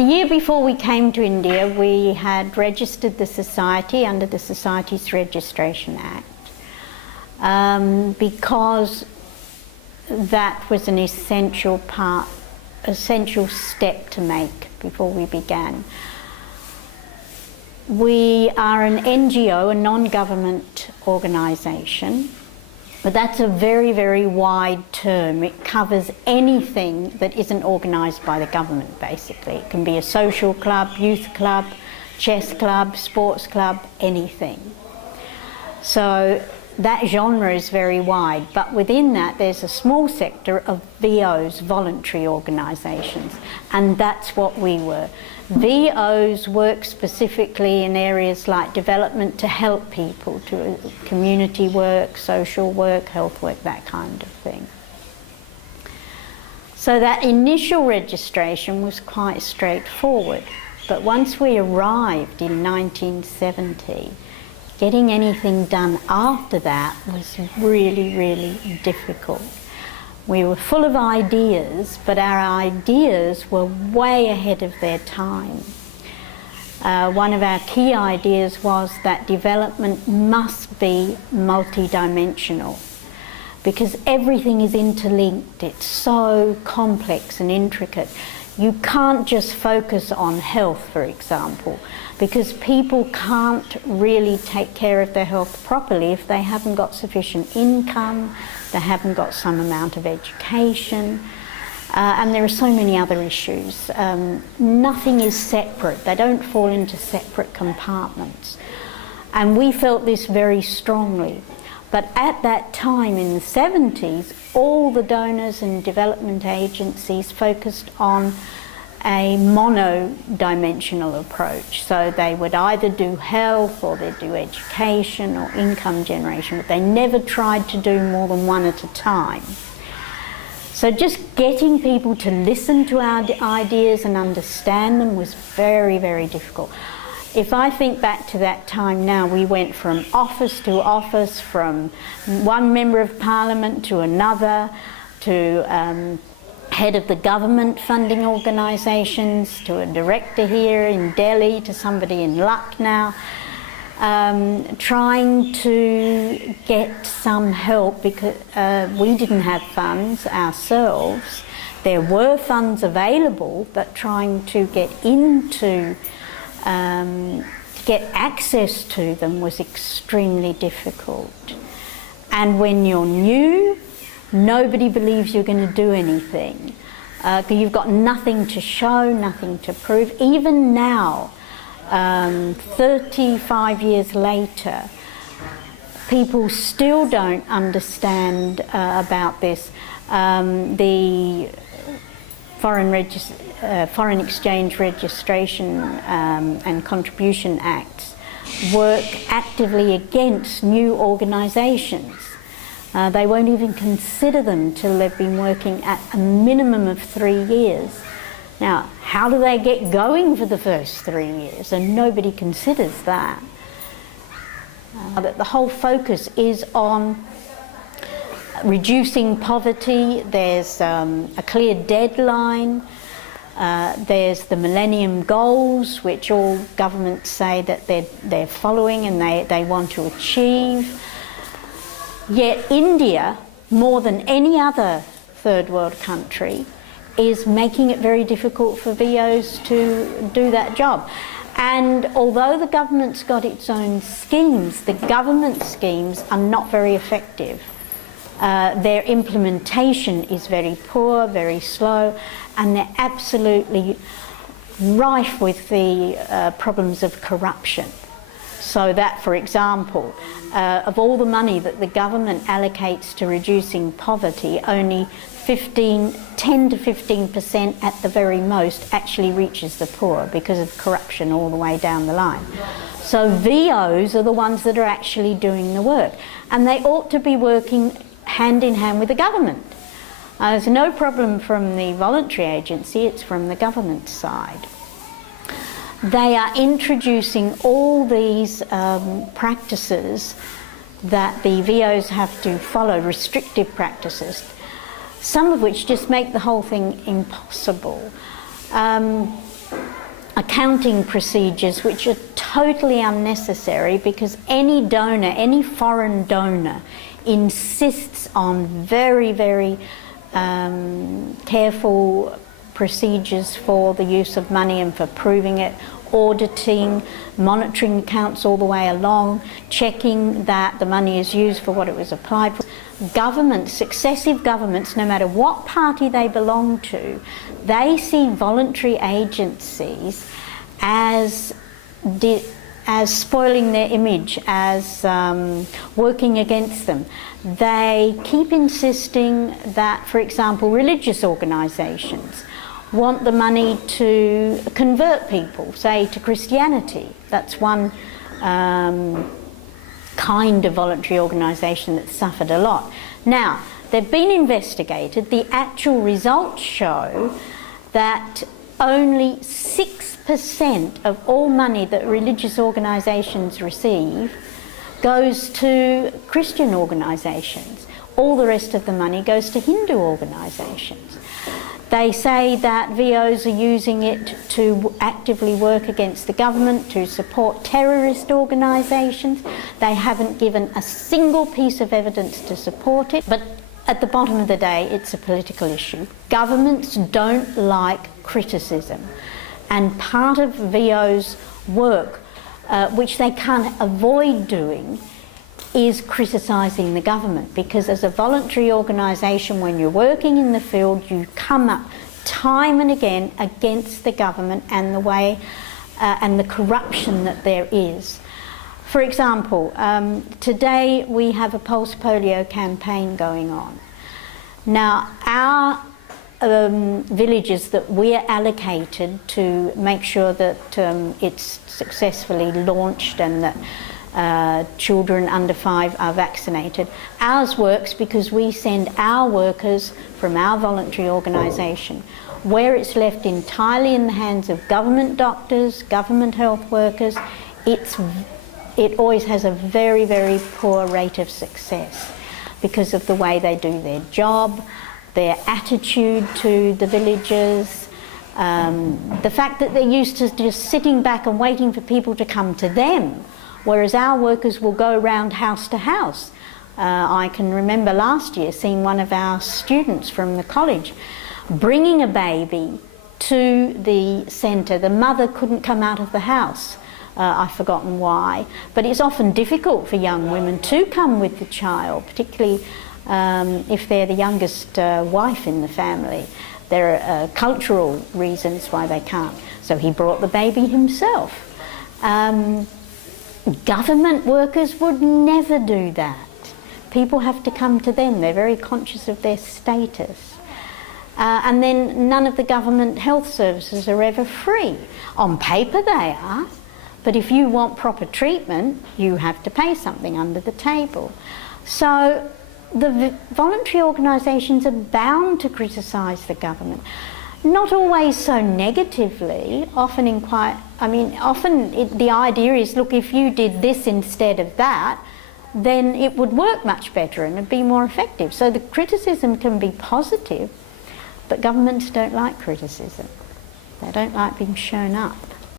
The year before we came to India, we had registered the society under the Societies Registration Act because that was an essential step to make before we began. We are an NGO, a non-government organisation, but that's a very, very wide term. It covers anything that isn't organised by the government, basically. It can be a social club, youth club, chess club, sports club, anything. So that genre is very wide, but within that there's a small sector of VOs, voluntary organisations, and that's what we were. VOs work specifically in areas like development to help people, to community work, social work, health work, that kind of thing. So that initial registration was quite straightforward, but once we arrived in 1970, getting anything done after that was really, really difficult. We were full of ideas, but our ideas were way ahead of their time. One of our key ideas was that development must be multidimensional, because everything is interlinked. It's so complex and intricate. You can't just focus on health, for example, because people can't really take care of their health properly if they haven't got sufficient income, they haven't got some amount of education, and there are so many other issues. Nothing is separate. They don't fall into separate compartments. And we felt this very strongly. But at that time in the 70s, all the donors and development agencies focused on a mono-dimensional approach. So they would either do health or they'd do education or income generation, but they never tried to do more than one at a time. So just getting people to listen to our ideas and understand them was very, very difficult. If I think back to that time now, we went from office to office, from one member of parliament to another, to head of the government funding organisations, to a director here in Delhi, to somebody in Lucknow, trying to get some help because we didn't have funds ourselves. There were funds available, but trying to get into to get access to them was extremely difficult. And when you're new, nobody believes you're going to do anything. You've got nothing to show, nothing to prove. Even now, 35 years later, people still don't understand about this. The Foreign Exchange Registration and Contribution Acts work actively against new organisations. They won't even consider them till they've been working at a minimum of 3 years. Now, how do they get going for the first 3 years? And nobody considers that. That the whole focus is on reducing poverty. There's a clear deadline. There's the Millennium Goals, which all governments say that they're following and they want to achieve. Yet India, more than any other third world country, is making it very difficult for VOs to do that job. And although the government's got its own schemes, the government schemes are not very effective. Their implementation is very poor, very slow, and they're absolutely rife with the problems of corruption. So that, for example, of all the money that the government allocates to reducing poverty, only 10 to 15% at the very most actually reaches the poor because of corruption all the way down the line. So VOs are the ones that are actually doing the work, and they ought to be working hand in hand with the government. There's no problem from the voluntary agency, it's from the government side. They are introducing all these practices that the VOs have to follow, restrictive practices, some of which just make the whole thing impossible. accounting procedures which are totally unnecessary, because any donor, any foreign donor, insists on very, very careful procedures for the use of money and for proving it, auditing, monitoring accounts all the way along, checking that the money is used for what it was applied for. Governments, successive governments, no matter what party they belong to, they see voluntary agencies as spoiling their image, as working against them. They keep insisting that, for example, religious organisations want the money to convert people, say, to Christianity. That's one kind of voluntary organisation that's suffered a lot. Now, they've been investigated. The actual results show that only 6% of all money that religious organisations receive goes to Christian organisations. All the rest of the money goes to Hindu organisations. They say that VOs are using it to actively work against the government, to support terrorist organisations. They haven't given a single piece of evidence to support it. But at the bottom of the day, it's a political issue. Governments don't like criticism. And part of VO's work, which they can't avoid doing, is criticising the government, because as a voluntary organisation, when you're working in the field, you come up time and again against the government and the way and the corruption that there is. For example, today we have a pulse polio campaign going on. Now, our villages that we're allocated to make sure that it's successfully launched and that children under 5 are vaccinated. Ours works because we send our workers from our voluntary organisation. Where it's left entirely in the hands of government doctors, government health workers, it always has a very, very poor rate of success because of the way they do their job, their attitude to the villagers, the fact that they're used to just sitting back and waiting for people to come to them, whereas our workers will go round house to house. I can remember last year seeing one of our students from the college bringing a baby to the centre. The mother couldn't come out of the house. I've forgotten why. But it's often difficult for young women to come with the child, particularly if they're the youngest wife in the family. There are cultural reasons why they can't. So he brought the baby himself. Government workers would never do that. People have to come to them. They're very conscious of their status. And then none of the government health services are ever free. On paper they are, but if you want proper treatment, you have to pay something under the table. So the voluntary organisations are bound to criticise the government. Not always so negatively, often the idea is, look, if you did this instead of that, then it would work much better and it'd be more effective. So the criticism can be positive, but governments don't like criticism. They don't like being shown up.